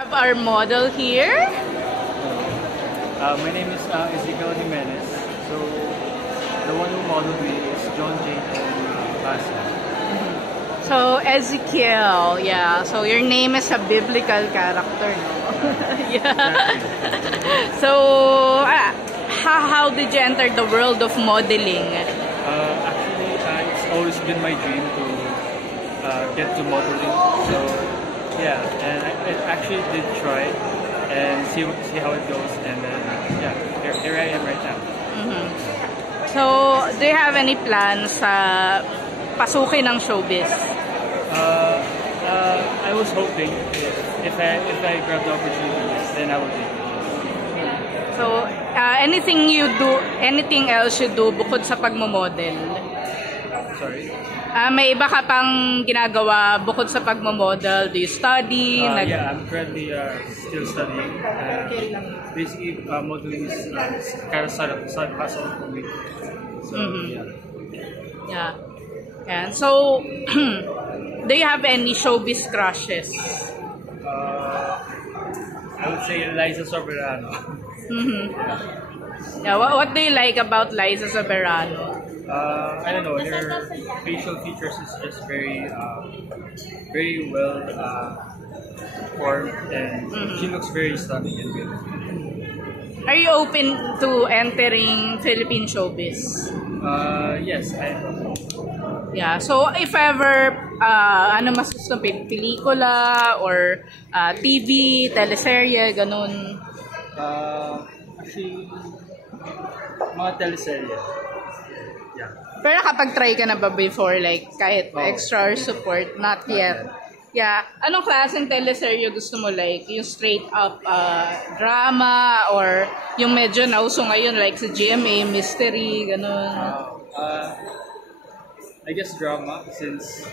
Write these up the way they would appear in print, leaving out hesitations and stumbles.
Have our model here. My name is Ezekiel Jimenez. So the one who modeled me is John J. Basil. So Ezekiel, yeah. So your name is a biblical character, no? Yeah. So how did you enter the world of modeling? Actually, it's always been my dream to get to modeling. So yeah, and I actually did try and see how it goes, and then yeah, here I am right now. So do you have any plans pasukin ng showbiz? I was hoping if I grab the opportunity, then I would take it. So anything else you do bukod sa pagmomodel? Sorry? May iba ka pang ginagawa bukod sa pagmomodel? Do you study? Yeah, I'm currently still studying. Basically, modeling is kind of side hustle for me. So, yeah. And so, do you have any showbiz crushes? I would say Liza Soberano. Yeah. What do you like about Liza Soberano? I don't know. Her facial features is just very well formed, and she looks very stunning and beautiful. Are you open to entering Philippine showbiz? Yes, I am. Yeah. So if ever mas gusto pelikula or TV, teleserye, ganun? Actually, mga teleserye. Yeah. Pero nakapag-try ka na ba before, like kahit extra or support? Not yet. Yeah. Anong klaseng teleserye gusto mo, like yung straight up drama or yung medyo nauso ngayon like sa GMA, mystery, ganun? I guess drama, since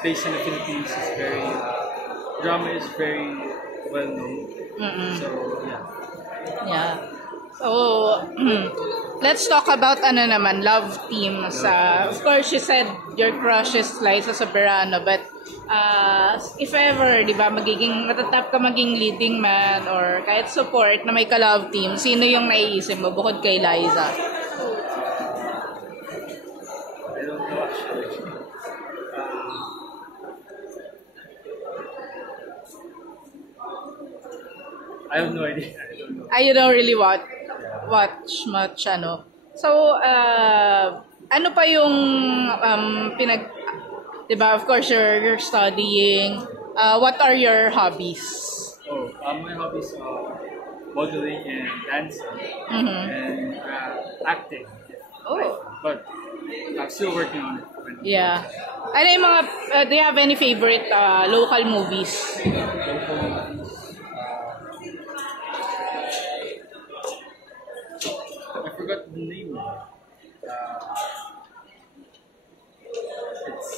based in the Philippines is very drama is very well known. So yeah. Yeah. So let's talk about Love Teams. Of course, you said your crush is Liza Soberano, but if ever, di ba, matatap ka maging leading man or kahit support na may ka-love team, sino yung naiisip mo bukod kay Liza? I don't know actually. I have no idea. I don't know. You don't really watch much, ano. So, ano pa yung diba, of course, you're studying. What are your hobbies? My hobbies are modeling and dancing and acting. But I'm still working on it. Yeah. Ano yung mga, do you have any favorite local movies? Local movies. I forgot the name. It's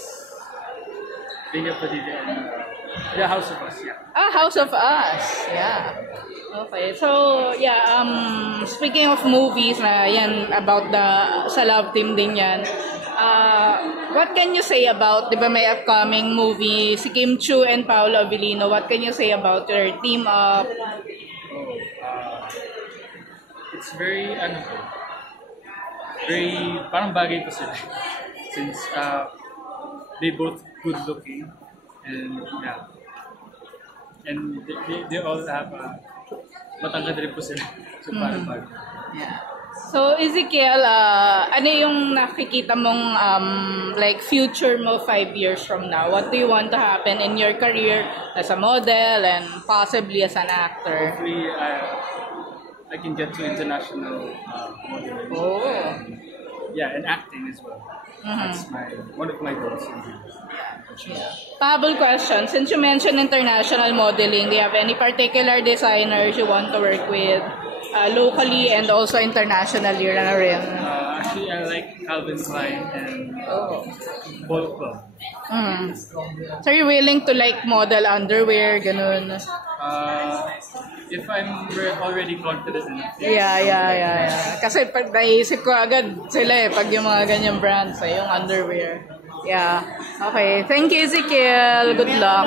Binga Padilla and The House of Us, yeah. House of Us. Yeah. Okay. So, yeah, speaking of movies na yan, about sa love team din yan, what can you say about, di ba may upcoming movie, si Kim Chiu and Paolo Avellino, what can you say about your team up? It's very, parang bagay pa sila. Since they both good looking, and yeah, and they all have matangkad rin po sila. So parang bagay. Yeah. So Ezekiel, ano yung nakikita mong like future mo 5 years from now? What do you want to happen in your career as a model and possibly as an actor? Hopefully, I can get to international modeling. Yeah, and acting as well. That's one of my goals. Pahabol question, since you mentioned international modeling, do you have any particular designers you want to work with locally and also internationally na rin? Actually, I like Calvin Klein and Polo Club. So you're willing to like model underwear, ganun? If I'm already confident in it. Yeah. Kasi pag naisip ko agad sila pag yung mga ganyang brands, yung underwear. Yeah. Okay. Thank you, Ezekiel. Good luck.